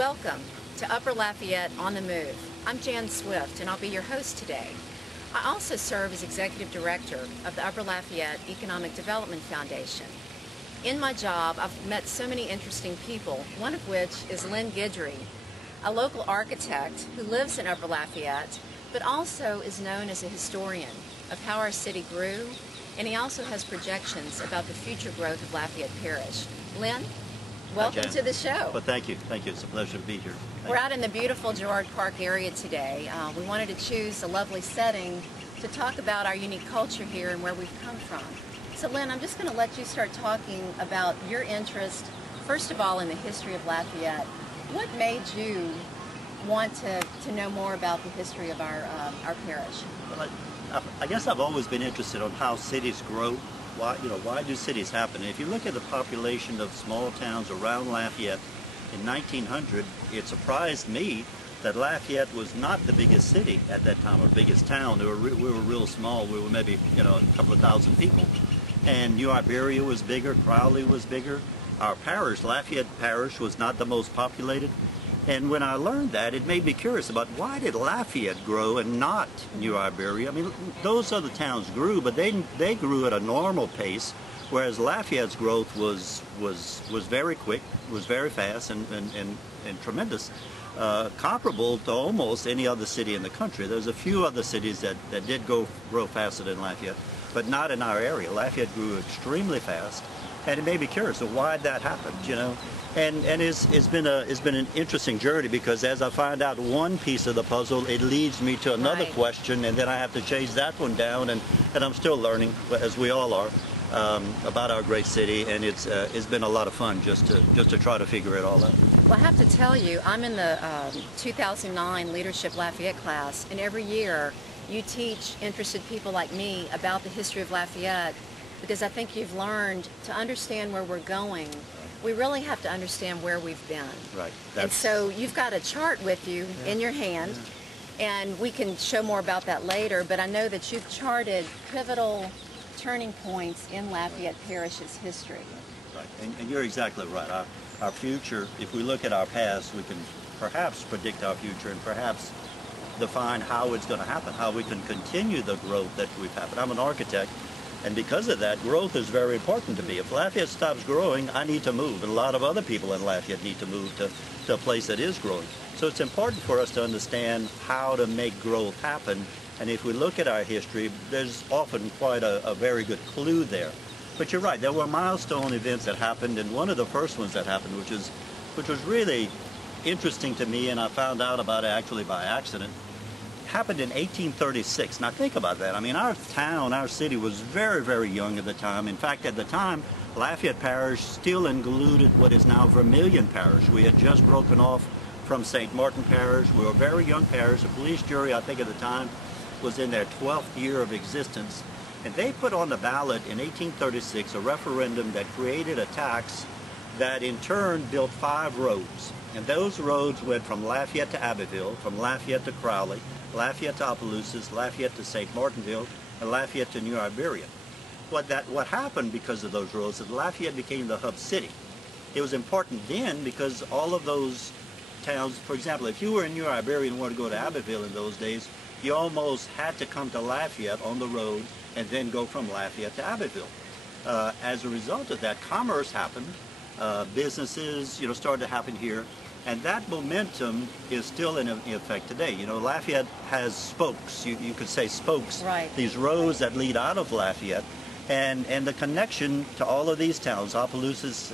Welcome to Upper Lafayette on the Move. I'm Jan Swift and I'll be your host today. I also serve as Executive Director of the Upper Lafayette Economic Development Foundation. In my job, I've met so many interesting people, one of which is Lynn Guidry, a local architect who lives in Upper Lafayette, but also is known as a historian of how our city grew, and he also has projections about the future growth of Lafayette Parish. Lynn, welcome to the show. Well, thank you. Thank you. It's a pleasure to be here. We're out in the beautiful Girard Park area today. We wanted to choose a lovely setting to talk about our unique culture here and where we've come from. So Lynn, I'm just going to let you start talking about your interest, first of all, in the history of Lafayette. What made you want to know more about the history of our parish? Well, I guess I've always been interested on how cities grow. Why do cities happen? And if you look at the population of small towns around Lafayette in 1900, it surprised me that Lafayette was not the biggest city at that time, or biggest town. We were real small. We were maybe a couple of thousand people. And New Iberia was bigger, Crowley was bigger. Our parish, Lafayette Parish, was not the most populated. And when I learned that, it made me curious about why did Lafayette grow and not New Iberia? I mean, those other towns grew, but they grew at a normal pace, whereas Lafayette's growth was very quick, was very fast and tremendous, comparable to almost any other city in the country. There's a few other cities that did grow faster than Lafayette, but not in our area. Lafayette grew extremely fast, and it made me curious of why that happened, And it's been an interesting journey, because as I find out one piece of the puzzle, it leads me to another question, and then I have to chase that one down, and I'm still learning, as we all are, about our great city, and it's been a lot of fun just to try to figure it all out. Well, I have to tell you, I'm in the 2009 Leadership Lafayette class, and every year you teach interested people like me about the history of Lafayette, because I think you've learned to understand where we're going. We really have to understand where we've been. Right. And so you've got a chart with you in your hand, and we can show more about that later, but I know that you've charted pivotal turning points in Lafayette Parish's history. Right, and you're exactly right. Our future, if we look at our past, we can perhaps predict our future and perhaps define how it's going to happen, how we can continue the growth that we've had. I'm an architect, and because of that, growth is very important to me. If Lafayette stops growing, I need to move, and a lot of other people in Lafayette need to move to a place that is growing. So it's important for us to understand how to make growth happen, and if we look at our history, there's often quite a very good clue there. But you're right, there were milestone events that happened, and one of the first ones that happened, which was really interesting to me, and I found out about it actually by accident, happened in 1836. Now think about that. I mean, our town, our city was very, very young at the time. In fact, at the time, Lafayette Parish still included what is now Vermilion Parish. We had just broken off from St. Martin Parish. We were a very young parish. The police jury, I think at the time, was in their 12th year of existence. And they put on the ballot in 1836 a referendum that created a tax that in turn built 5 roads. And those roads went from Lafayette to Abbeville, from Lafayette to Crowley, Lafayette to Opelousas, Lafayette to St. Martinville, and Lafayette to New Iberia. What happened because of those roads is Lafayette became the hub city. It was important then because all of those towns, for example, if you were in New Iberia and wanted to go to Abbeville in those days, you almost had to come to Lafayette on the road and then go from Lafayette to Abbeville. As a result of that, commerce happened, businesses started to happen here. And that momentum is still in effect today. Lafayette has spokes. You could say spokes. Right. These roads that lead out of Lafayette, and the connection to all of these towns, Opelousas,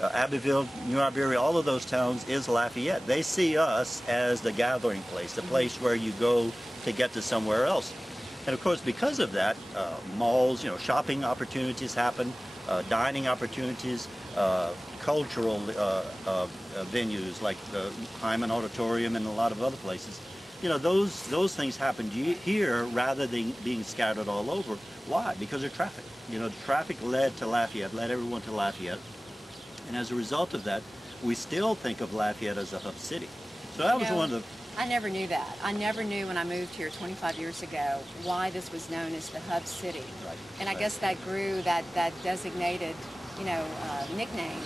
Abbeville, New Iberia, all of those towns is Lafayette. They see us as the gathering place, the place where you go to get to somewhere else. And of course, because of that, malls, shopping opportunities happen, dining opportunities, cultural venues like the Hyman Auditorium and a lot of other places. Those things happened here rather than being scattered all over. Why? Because of traffic. Traffic led to Lafayette, led everyone to Lafayette. And as a result of that, we still think of Lafayette as a hub city. So that was one of the... I never knew that. I never knew when I moved here 25 years ago why this was known as the hub city. Right. And I guess that grew, that designated, nickname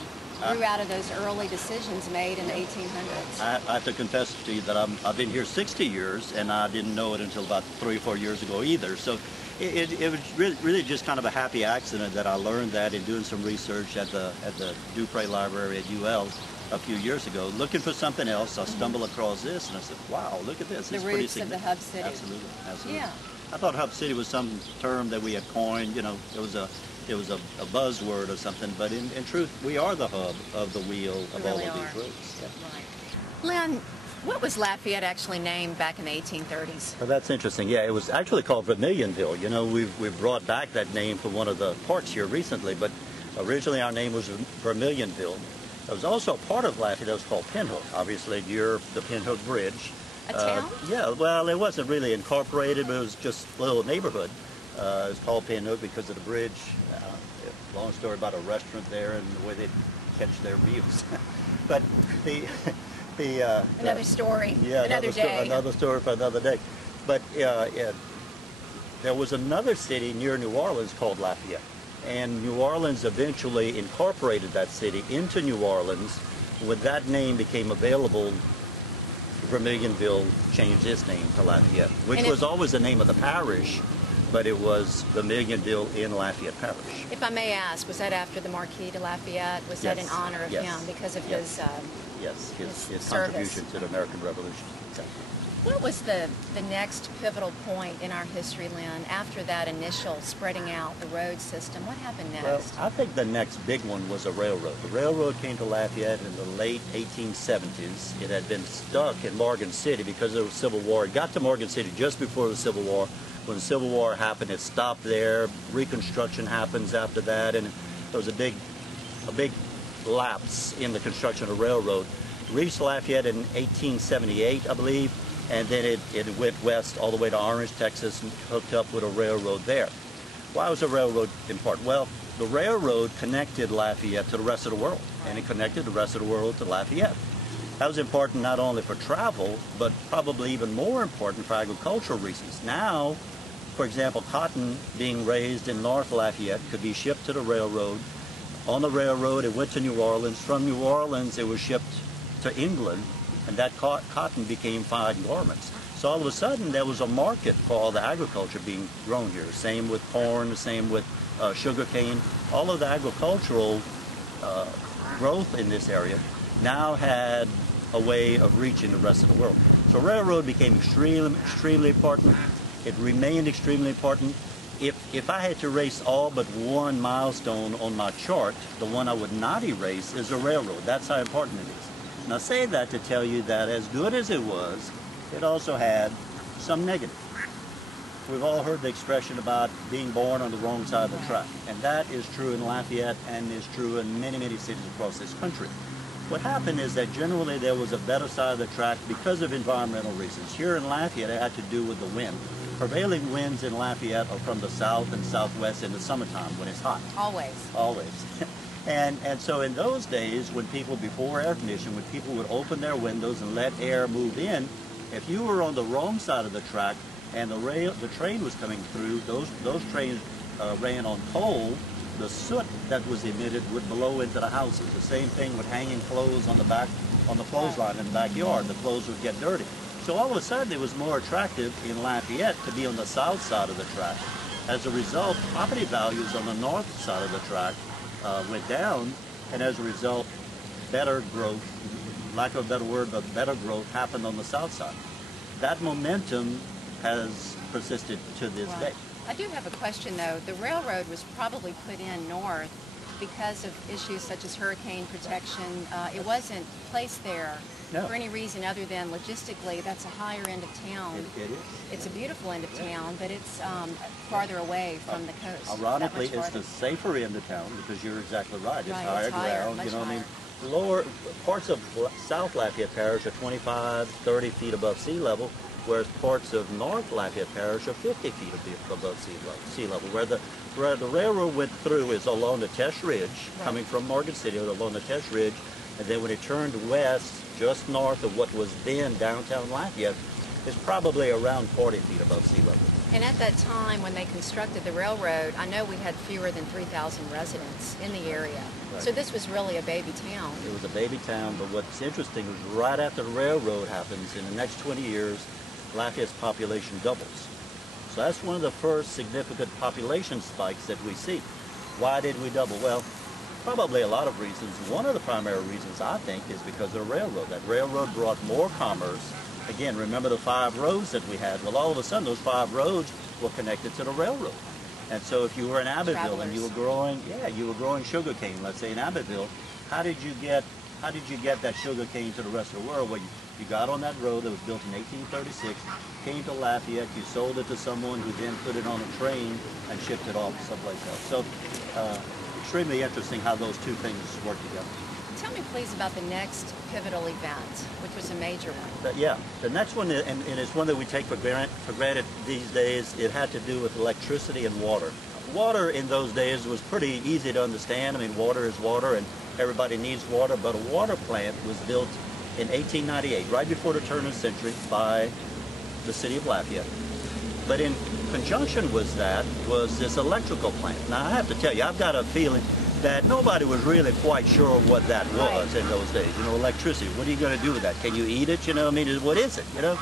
grew out of those early decisions made in the 1800s. I have to confess to you that I've been here 60 years, and I didn't know it until about 3 or 4 years ago either. So it was really just kind of a happy accident that I learned that in doing some research at the Dupre Library at UL a few years ago, looking for something else. I stumbled across this, and I said, "Wow, look at this! The it's roots pretty of the hub city." Absolutely, absolutely. Yeah. I thought hub city was some term that we had coined. You know, it was a buzzword or something. But in truth, we are the hub of the wheel of all of these roads. Yeah. Right. Lynn, what was Lafayette actually named back in the 1830s? Well, that's interesting. Yeah, it was actually called Vermilionville. You know, we've brought back that name from one of the parts here recently, but originally our name was Vermilionville. There was also a part of Lafayette that was called Pinhook. Obviously, near the Pinhook Bridge. A town? Yeah, well, it wasn't really incorporated, but it was just a little neighborhood. It's called Pinhook because of the bridge. Long story about a restaurant there and the way they catch their meals. But another story. Yeah, another day. Another story for another day. But there was another city near New Orleans called Lafayette, and New Orleans eventually incorporated that city into New Orleans. When that name became available, Vermilionville changed its name to Lafayette, which was always the name of the parish, but it was Vermilionville in Lafayette Parish. If I may ask, was that after the Marquis de Lafayette? Was that in honor of him because of his his service? Contribution to the American Revolution. Exactly. What was the next pivotal point in our history, Lynn, after that initial spreading out the road system? What happened next? Well, I think the next big one was a railroad. The railroad came to Lafayette in the late 1870s. It had been stuck in Morgan City because of the Civil War. It got to Morgan City just before the Civil War. When the Civil War happened, it stopped there. Reconstruction happens after that, and there was a big lapse in the construction of the railroad. Reached Lafayette in 1878, I believe, and then it went west all the way to Orange, Texas, and hooked up with a railroad there. Why was the railroad important? Well, the railroad connected Lafayette to the rest of the world, and it connected the rest of the world to Lafayette. That was important not only for travel, but probably even more important for agricultural reasons. Now, for example, cotton being raised in North Lafayette could be shipped to the railroad. On the railroad, it went to New Orleans. From New Orleans, it was shipped to England, and that cotton became fine garments. So all of a sudden, there was a market for all the agriculture being grown here. Same with corn, same with sugarcane. All of the agricultural growth in this area now had a way of reaching the rest of the world. So railroad became extremely important. It remained extremely important. If I had to erase all but one milestone on my chart, the one I would not erase is the railroad. That's how important it is. And I say that to tell you that as good as it was, it also had some negative. We've all heard the expression about being born on the wrong side of the track, and that is true in Lafayette and is true in many, many cities across this country. What happened is that generally there was a better side of the track because of environmental reasons. Here in Lafayette, it had to do with the wind. Prevailing winds in Lafayette are from the south and southwest in the summertime when it's hot. Always. Always. And so in those days, when people, before air conditioning, when people would open their windows and let air move in, if you were on the wrong side of the track and the train was coming through, those trains ran on coal, the soot that was emitted would blow into the houses. The same thing with hanging clothes on the clothesline in the backyard. The clothes would get dirty. So all of a sudden, it was more attractive in Lafayette to be on the south side of the track. As a result, property values on the north side of the track went down, and as a result, better growth, lack of a better word, but better growth happened on the south side. That momentum has persisted to this day. I do have a question, though. The railroad was probably put in north because of issues such as hurricane protection. It wasn't placed there for any reason other than logistically, that's a higher end of town. It is. It's a beautiful end of town, but it's farther away from the coast. Ironically, it's the safer end of town because you're exactly right. It's higher ground. Much you know what I mean? higher. Lower parts of South Lafayette Parish are 25, 30 feet above sea level, whereas parts of North Lafayette Parish are 50 feet above sea level. Where the railroad went through is along the Tesh Ridge, coming from Morgan City, along the Tesh Ridge, and then when it turned west, just north of what was then downtown Lafayette, is probably around 40 feet above sea level. And at that time, when they constructed the railroad, I know we had fewer than 3,000 residents in the area. Right. So this was really a baby town. It was a baby town, but what's interesting is right after the railroad happens, in the next 20 years, Lafayette's population doubles. So that's one of the first significant population spikes that we see. Why did we double? Well, probably a lot of reasons. One of the primary reasons, I think, is because of the railroad. That railroad brought more commerce. Again, remember the 5 roads that we had? Well, all of a sudden, those 5 roads were connected to the railroad. And so if you were in Abbeville and you were growing sugar cane, let's say in Abbeville, how did you get that sugar cane to the rest of the world? Well, you got on that road that was built in 1836, came to Lafayette, you sold it to someone who then put it on a train and shipped it off someplace else. So extremely interesting how those two things work together. Tell me please about the next pivotal event, which was a major one. Yeah, the next one, and it's one that we take for granted these days, it had to do with electricity and water. Water in those days was pretty easy to understand. I mean, water is water and everybody needs water, but a water plant was built in 1898, right before the turn of the century, by the city of Lafayette. But in conjunction with that was this electrical plant. Now, I have to tell you, I've got a feeling that nobody was really quite sure what that was in those days. You know, electricity, what are you going to do with that? Can you eat it? You know, I mean, what is it? You know,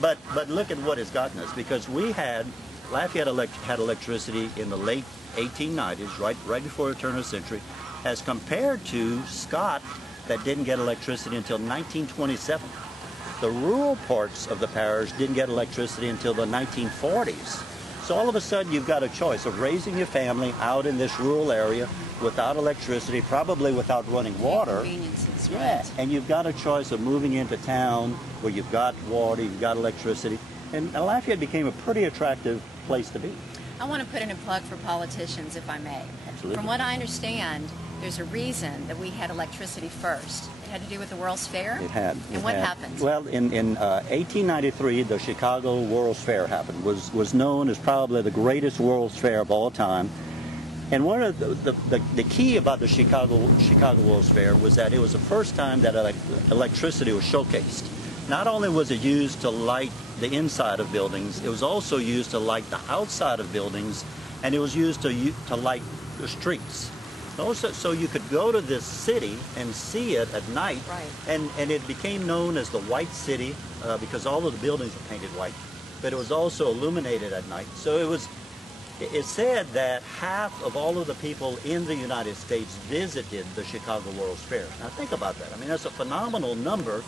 but look at what it's gotten us, because Lafayette had electricity in the late 1890s, right before the turn of the century, as compared to Scott, that didn't get electricity until 1927. The rural parts of the parish didn't get electricity until the 1940s. So all of a sudden you've got a choice of raising your family out in this rural area without electricity, probably without running water. Conveniences, yeah, right. and you've got a choice of moving into town where you've got water, you've got electricity, and Lafayette became a pretty attractive place to be. I want to put in a plug for politicians, if I may. Absolutely. From what I understand, there's a reason that we had electricity first. It had to do with the World's Fair? It had. And what happened? Well, in 1893, the Chicago World's Fair happened. Was known as probably the greatest World's Fair of all time. And one of the key about the Chicago World's Fair was that it was the first time that electricity was showcased. Not only was it used to light the inside of buildings, it was also used to light the outside of buildings, and it was used to light the streets. So you could go to this city and see it at night, right. and it became known as the White City because all of the buildings were painted white, but it was also illuminated at night. So it's said that half of all of the people in the United States visited the Chicago World's Fair. Now think about that. I mean, that's a phenomenal number.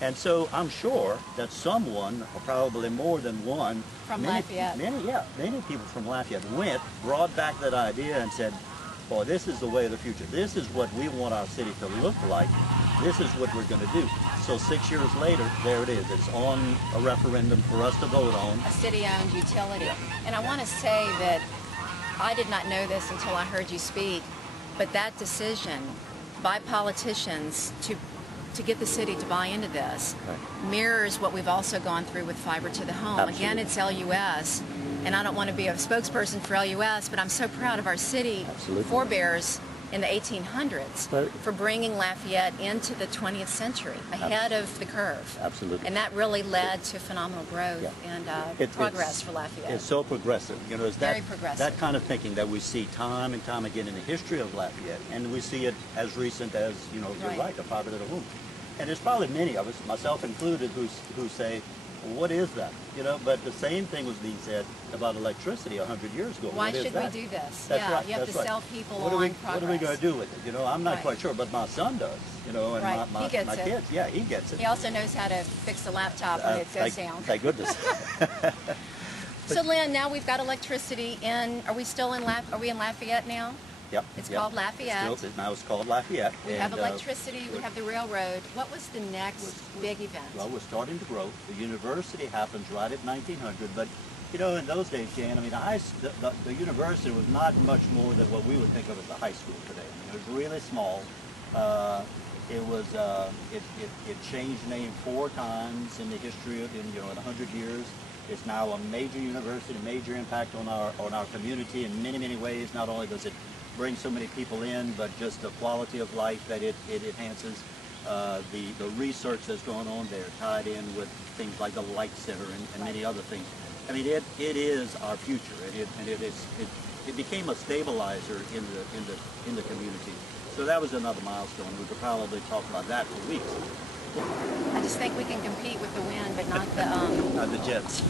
And so I'm sure that someone, or probably more than one, from Lafayette. Many people from Lafayette brought back that idea and said, boy, this is the way of the future. This is what we want our city to look like. This is what we're going to do. So 6 years later, there it is. It's on a referendum for us to vote on. A city-owned utility. Yeah. And I want to say that I did not know this until I heard you speak, but that decision by politicians to get the city to buy into this mirrors what we've also gone through with fiber to the home. Absolutely. Again, it's LUS, and I don't want to be a spokesperson for LUS, but I'm so proud of our city forebears in the 1800s for bringing Lafayette into the 20th century, ahead of the curve. Absolutely. And that really led to phenomenal growth and progress for Lafayette. It's so progressive. You know, it's very progressive. That kind of thinking that we see time and time again in the history of Lafayette, and we see it as recent as, you know, you're right, the fiber to the home. And there's probably many of us, myself included, who say, well, what is that? You know, but the same thing was being said about electricity 100 years ago. Why should we do this? That's right. You have to sell people on progress. What are we going to do with it? You know, I'm not quite sure, but my son does. You know, and my kids, he gets it. He also knows how to fix the laptop when it goes down. Thank goodness. So Lynn, now we've got electricity in. Are we still in Are we in Lafayette now? Yep. It's called Lafayette. Now it's called Lafayette. We have electricity, we have the railroad. What was the next big event? Well, we're starting to grow. The university happens right at 1900, but you know, in those days, Jan, I mean, the university was not much more than what we would think of as a high school today. I mean, it was really small. It changed name 4 times in the history of, in 100 years. It's now a major university, major impact on our community in many, many ways. Not only does it bring so many people in, but just the quality of life that it enhances. the research that's going on there, tied in with things like the Light Center and many other things. I mean, it is our future, and it became a stabilizer in the community. So that was another milestone. We could probably talk about that for weeks. I just think we can compete with the wind, but not the Not the jets.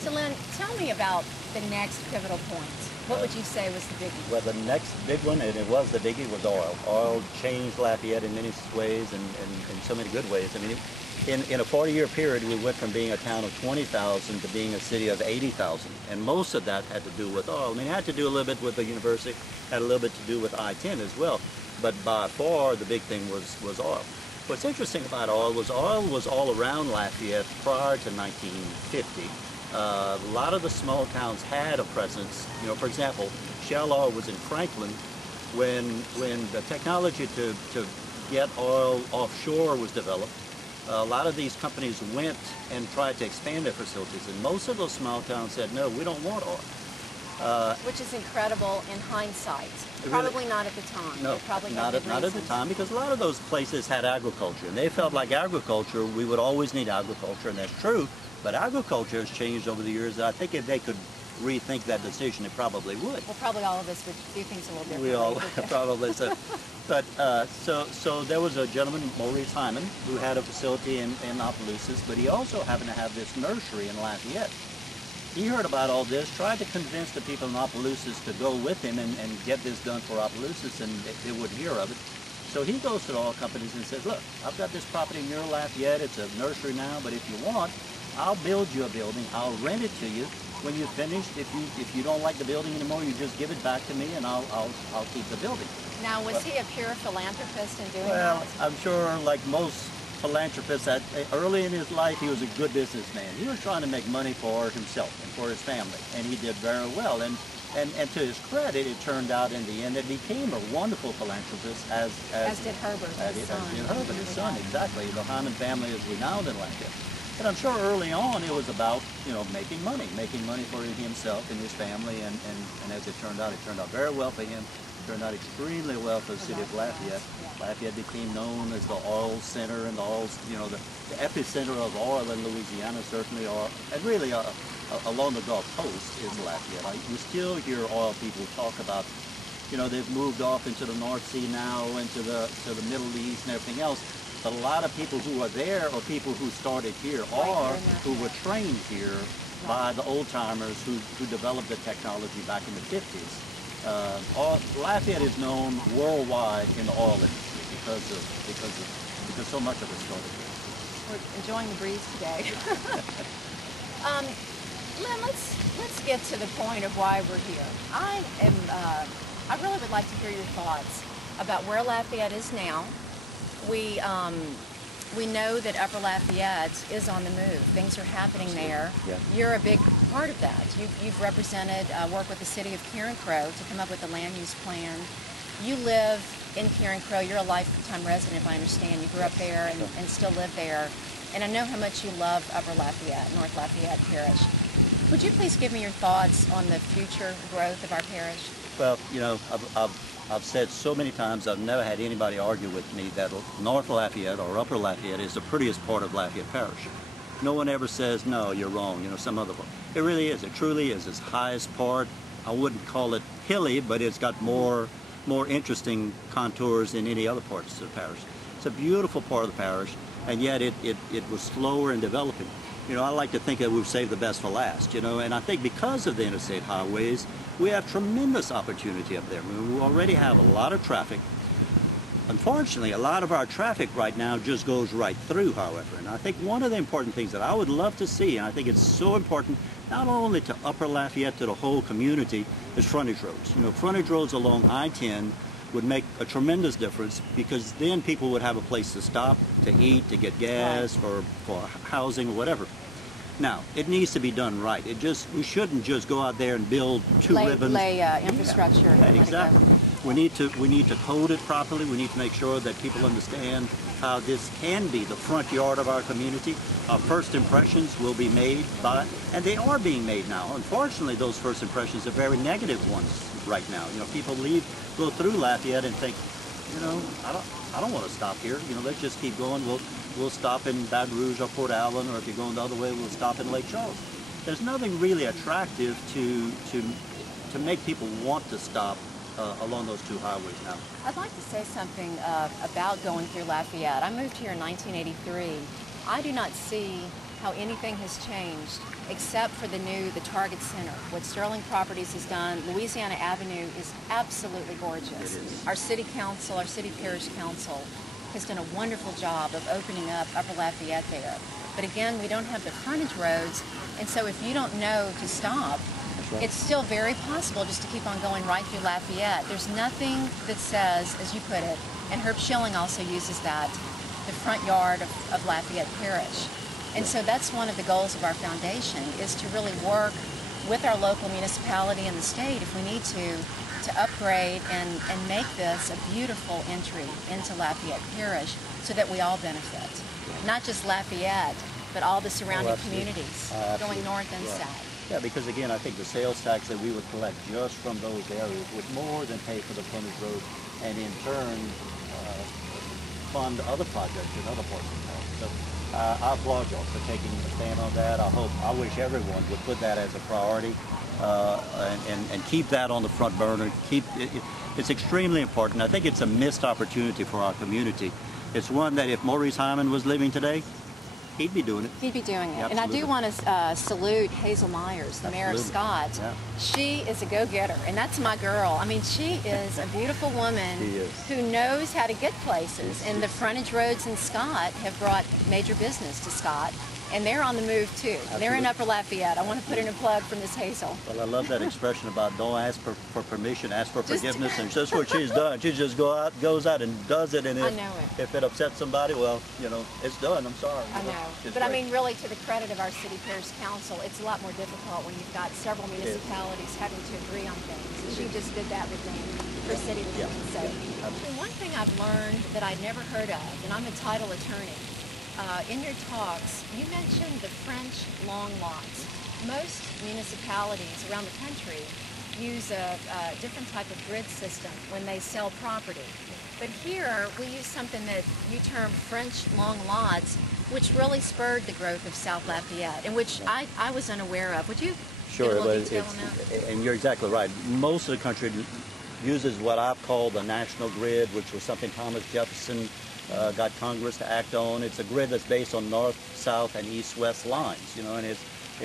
So Lynn, tell me about the next pivotal point. What would you say was the biggie? Well, the next big one, and it was the biggie, was oil. Oil changed Lafayette in many ways and in so many good ways. I mean, in a 40-year period, we went from being a town of 20,000 to being a city of 80,000. And most of that had to do with oil. I mean, it had to do a little bit with the university, had a little bit to do with I-10 as well. But by far, the big thing was oil. What's interesting about oil was all around Lafayette prior to 1950. A lot of the small towns had a presence. You know, for example, Shell Oil was in Franklin when the technology to get oil offshore was developed. A lot of these companies went and tried to expand their facilities, and most of those small towns said, no, we don't want oil. Which is incredible in hindsight. Probably not at the time. No, not at the time, because a lot of those places had agriculture, and they felt like agriculture, we would always need agriculture, and that's true. But agriculture has changed over the years. I think if they could rethink that decision, it probably would. Well, probably all of us would do things a little differently. We all probably so. But so there was a gentleman, Maurice Hyman, who had a facility in Opelousas, but he also happened to have this nursery in Lafayette. He heard about all this, tried to convince the people in Opelousas to go with him and get this done for Opelousas, and they wouldn't hear of it. So he goes to the oil companies and says, look, I've got this property near Lafayette. It's a nursery now, but if you want, I'll build you a building. I'll rent it to you. When you're finished, if you don't like the building anymore, you just give it back to me, and I'll keep the building. Now, was he a pure philanthropist in doing that? Well, that? I'm sure, like most philanthropists, early in his life, he was a good businessman. He was trying to make money for himself and for his family, and he did very well. And to his credit, it turned out in the end that he became a wonderful philanthropist, as did Herbert, his son. As did Herbert, his son, exactly. The Hyman family is renowned in Lafayette. But I'm sure early on it was about, making money for himself and his family, and as it turned out very well for him. It turned out extremely well for the city of Lafayette. Lafayette became known as the oil center and the oil, the epicenter of oil in Louisiana, certainly, and really along the Gulf Coast is Lafayette. You still hear oil people talk about, they've moved off into the North Sea now, into the Middle East and everything else. But a lot of people who are there are people who started here or who were trained here by the old-timers who developed the technology back in the 50s. Lafayette is known worldwide in the oil industry because so much of it started here. We're enjoying the breeze today. Lynn, let's get to the point of why we're here. I really would like to hear your thoughts about where Lafayette is now. We know that Upper Lafayette is on the move. Things are happening there. Yeah. You're a big part of that. You've represented, worked with the city of Karen Crow to come up with a land use plan. You live in Karen Crow. You're a lifetime resident, if I understand. You grew up there and still live there. And I know how much you love Upper Lafayette, North Lafayette Parish. Would you please give me your thoughts on the future growth of our parish? Well, I've said so many times, I've never had anybody argue with me that North Lafayette or Upper Lafayette is the prettiest part of Lafayette Parish. No one ever says, no, you're wrong, some other part. It really is. It truly is its highest part. I wouldn't call it hilly, but it's got more interesting contours than any other parts of the parish. It's a beautiful part of the parish, and yet it was slower in developing. I like to think that we've saved the best for last, and I think because of the interstate highways, we have tremendous opportunity up there. We already have a lot of traffic. Unfortunately, a lot of our traffic right now just goes right through, however. And I think one of the important things that I would love to see, and I think it's so important, not only to Upper Lafayette, to the whole community, is frontage roads. Frontage roads along I-10 would make a tremendous difference, because then people would have a place to stop, to eat, to get gas, for housing or whatever. Now, it needs to be done right. We shouldn't just go out there and build two ribbons. Lay infrastructure. Yeah, exactly. We need to code it properly. We need to make sure that people understand how this can be the front yard of our community. Our first impressions will be made by, and they are being made now. Unfortunately, those first impressions are very negative ones right now. You know, people go through Lafayette and think, you know, I don't want to stop here. You know, let's just keep going. We'll stop in Baton Rouge or Port Allen, or if you're going the other way, we'll stop in Lake Charles. There's nothing really attractive to make people want to stop along those two highways now. I'd like to say something about going through Lafayette. I moved here in 1983. I do not see how anything has changed except for the Target Center. What Sterling Properties has done, Louisiana Avenue is absolutely gorgeous. Our city council, our city parish council has done a wonderful job of opening up Upper Lafayette there. But again, we don't have the frontage roads, and so if you don't know to stop, it's still very possible just to keep on going right through Lafayette. There's nothing that says, as you put it, and Herb Schilling also uses that, the front yard of Lafayette Parish. And so that's one of the goals of our foundation, is to really work with our local municipality and the state, if we need to upgrade and make this a beautiful entry into Lafayette Parish so that we all benefit. Not just Lafayette, but all the surrounding communities going north and south. Yeah, because again, I think the sales tax that we would collect just from those areas would more than pay for the frontage road, and in turn fund other projects in other parts of town. So I applaud y'all for taking a stand on that. I wish everyone would put that as a priority and keep that on the front burner. It's extremely important. I think it's a missed opportunity for our community. It's one that if Maurice Hyman was living today, he'd be doing it. He'd be doing it. Absolutely. And I do want to salute Hazel Myers, the mayor of Scott. Yeah. She is a go-getter, and that's my girl. I mean, she is a beautiful woman who knows how to get places. And the frontage roads in Scott have brought major business to Scott. And they're on the move too. Absolutely. They're in Upper Lafayette. I want to put in a plug for Miss Hazel. Well, I love that expression about don't ask for permission, ask for forgiveness, and that's what she's done. She just goes out and does it, and if it upsets somebody, well, you know, it's done. I'm sorry. I know. But I mean, really, to the credit of our city parish council, it's a lot more difficult when you've got several municipalities having to agree on things. And she just did that with me for city living. So, one thing I've learned that I'd never heard of, and I'm a title attorney. In your talks, you mentioned the French long lots. Most municipalities around the country use a different type of grid system when they sell property. But here, we use something that you term French long lots, which really spurred the growth of South Lafayette, and which I was unaware of. Would you give a little detail on that? And you're exactly right. Most of the country uses what I've called the national grid, which was something Thomas Jefferson got Congress to act on. It's a grid that's based on north, south, and east-west lines, you know, and it's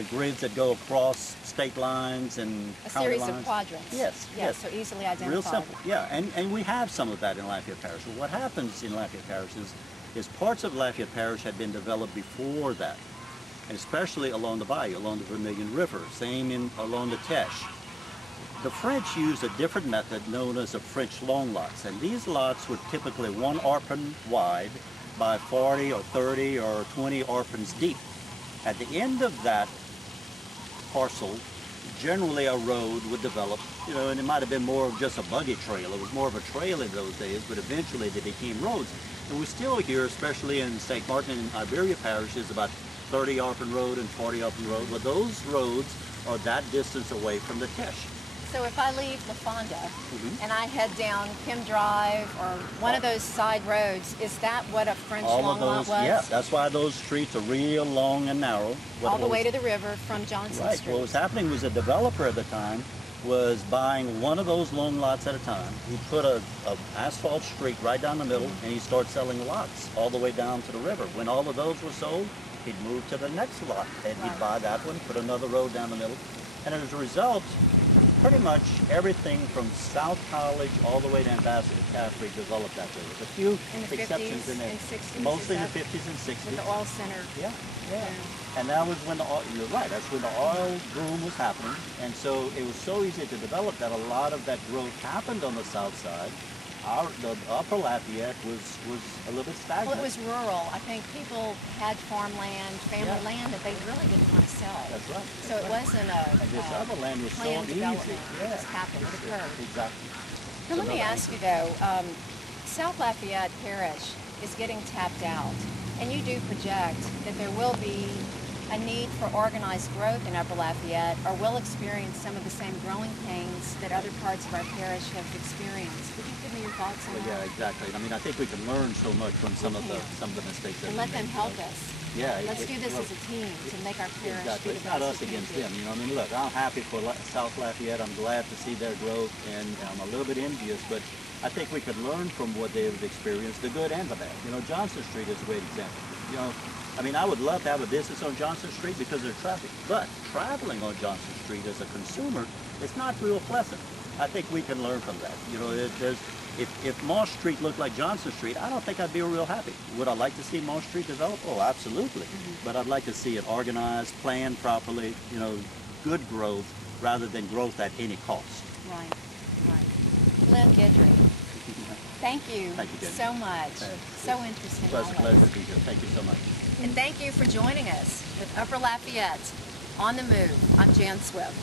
grids that go across state lines and a county series lines. Of quadrants. Yes. So easily identified. Real simple. Yeah, and we have some of that in Lafayette Parish. Well, what happens in Lafayette Parish is parts of Lafayette Parish had been developed before that, and especially along the bayou, along the Vermilion River, same along the Teche. The French used a different method known as the French long lots, and these lots were typically 1 arpent wide by 40 or 30 or 20 arpents deep. At the end of that parcel, generally a road would develop, you know, and it might have been more of just a buggy trail. It was more of a trail in those days, but eventually they became roads. And we still hear, especially in St. Martin and Iberia parishes, about 30 arpent road and 40 arpent road. But those roads are that distance away from the Teche. So if I leave La Fonda and I head down Kim Drive or one of those side roads, is that what a French long lot was? Yeah, that's why those streets are real long and narrow. All the way to the river from Johnson Street. Right. What was happening was a developer at the time was buying one of those long lots at a time. He put a asphalt street right down the middle, and he started selling lots all the way down to the river. When all of those were sold, he'd move to the next lot, and he'd buy that one, put another road down the middle. And as a result, pretty much everything from South College all the way to Ambassador Caffrey developed that way. With a few exceptions 50s in there. And 60s, mostly in the 50s and 60s. With the oil center. Yeah. And that was when you're right, that's when the oil boom was happening. And so it was so easy to develop that a lot of that growth happened on the south side. The upper Lafayette was a little bit stagnant. Well, it was rural. I think people had farmland, family Yeah. land that they really didn't want to sell. That's right. So it wasn't a And this other land was so planned easy. development. It Yeah. just happened to occur. Exactly. Now, let me ask you though, South Lafayette Parish is getting tapped out, and you do project that there will be a need for organized growth in Upper Lafayette, or will experience some of the same growing pains that other parts of our parish have experienced. Would you give me your thoughts on Yeah, that? exactly. I mean, I think we can learn so much from some of the mistakes that And we let them made, help you know. us. Yeah. Let's do this as a team to make our parish Exactly. be It's the not best us it can against be. them. You know, I mean, look, I'm happy for South Lafayette. I'm glad to see their growth, and I'm a little bit envious, but I think we could learn from what they've experienced, the good and the bad. You know, Johnson Street is a great example. You know, I mean, I would love to have a business on Johnson Street because of traffic, but traveling on Johnson Street as a consumer, it's not real pleasant. I think we can learn from that. You know, if Moss Street looked like Johnson Street, I don't think I'd be real happy. Would I like to see Moss Street develop? Oh, absolutely. But I'd like to see it organized, planned properly, you know, good growth rather than growth at any cost. Right, right. Lynn Guidry, thank you, Thank you, Jenny. so much. So interesting. It was a always. pleasure to be here. Thank you so much. And thank you for joining us with Upper Lafayette on the Move. I'm Jan Swift.